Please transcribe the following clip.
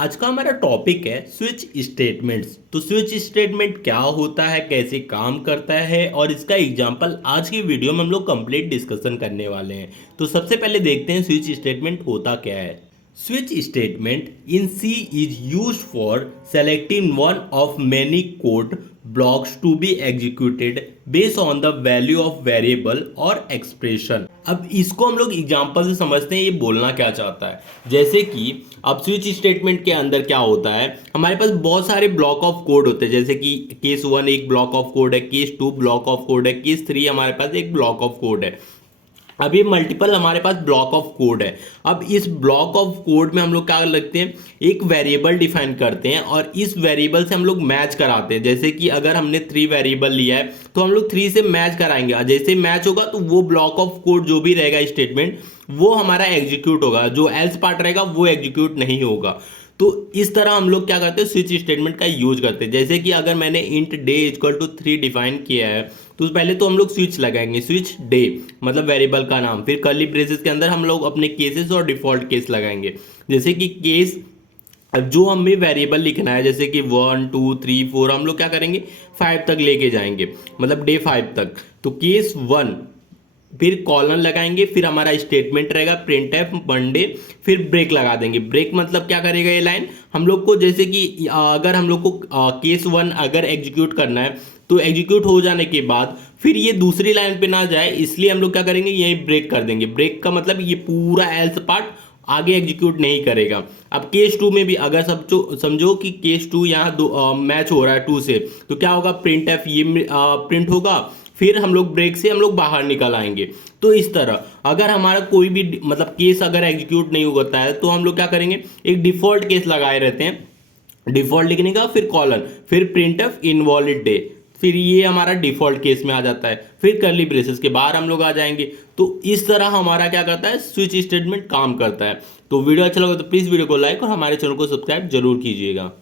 आज का हमारा टॉपिक है स्विच स्टेटमेंट्स। तो स्विच स्टेटमेंट क्या होता है, कैसे काम करता है और इसका एग्जांपल आज की वीडियो में हम लोग कंप्लीट डिस्कशन करने वाले हैं। तो सबसे पहले देखते हैं स्विच स्टेटमेंट होता क्या है। Switch statement in C is used for selecting one of many code blocks to be executed based on the value of variable और expression। अब इसको हम लोग एग्जांपल से समझते हैं ये बोलना क्या चाहता है। जैसे कि अब स्विच स्टेटमेंट के अंदर क्या होता है, हमारे पास बहुत सारे ब्लॉक ऑफ कोड होते हैं। जैसे कि केस 1 एक ब्लॉक ऑफ कोड है, केस 2 ब्लॉक ऑफ कोड है, केस 3 हमारे पास एक ब्लॉक ऑफ कोड है। अब ये मल्टीपल हमारे पास ब्लॉक ऑफ कोड है। अब इस ब्लॉक ऑफ कोड में हम लोग क्या लगते हैं, एक वेरिएबल डिफाइन करते हैं और इस वेरिएबल से हम लोग मैच कराते हैं। जैसे कि अगर हमने 3 वेरिएबल लिया है तो हम लोग 3 से मैच कराएंगे। जैसे मैच होगा तो वो ब्लॉक ऑफ कोड जो भी रहेगा स्टेटमेंट वो हमारा एग्जीक्यूट होगा, जो एल्स पार्ट रहेगा वो एग्जीक्यूट नहीं होगा। तो इस तरह हम लोग क्या करते हैं, स्विच स्टेटमेंट का यूज करते हैं। जैसे कि अगर मैंने int d equal to 3 define किया है तो पहले तो हम लोग स्विच लगाएंगे, स्विच डे मतलब वेरिएबल का नाम, फिर कर्ली ब्रेसेस के अंदर हम लोग अपने केसेस और डिफॉल्ट केस लगाएंगे। जैसे कि केस अब जो हमें वेरिएबल लिखना है, जैसे कि 1 2 3 4 हम लोग क्या करेंगे 5 तक लेके जाएंगे, मतलब डे 5 तक। तो केस 1 फिर कॉलन लगाएंगे, फिर हमारा स्टेटमेंट रहेगा प्रिंट एफ मंडे, फिर ब्रेक लगा देंगे। ब्रेक मतलब क्या करेगा ये लाइन हम लोग को, जैसे कि अगर हम लोग को केस 1 अगर एग्जीक्यूट करना है तो एग्जीक्यूट हो जाने के बाद फिर ये दूसरी लाइन पे ना जाए, इसलिए हम लोग क्या करेंगे यही ब्रेक कर देंगे। ब्रेक का मतलब ये पूरा एल्स पार्ट आगे एग्जीक्यूट नहीं करेगा। अब केस 2 में भी अगर समझो कि केस 2 यहाँ मैच हो रहा है 2 से, तो क्या होगा प्रिंट एफ ये प्रिंट होगा, फिर हम लोग ब्रेक से हम लोग बाहर निकल आएंगे। तो इस तरह अगर हमारा कोई भी मतलब केस अगर एग्जीक्यूट नहीं होता है तो हम लोग क्या करेंगे, एक डिफॉल्ट केस लगाए रहते हैं। डिफॉल्ट लिखने का फिर कॉलन, फिर प्रिंट ऑफ इनवॉलिड डे, फिर ये हमारा डिफॉल्ट केस में आ जाता है, फिर कर्ली ब्रेसेस के बाहर हम लोग आ जाएंगे। तो इस तरह हमारा क्या करता है, स्विच स्टेटमेंट काम करता है। तो वीडियो अच्छा लगा तो प्लीज वीडियो को लाइक और हमारे चैनल को सब्सक्राइब जरूर कीजिएगा।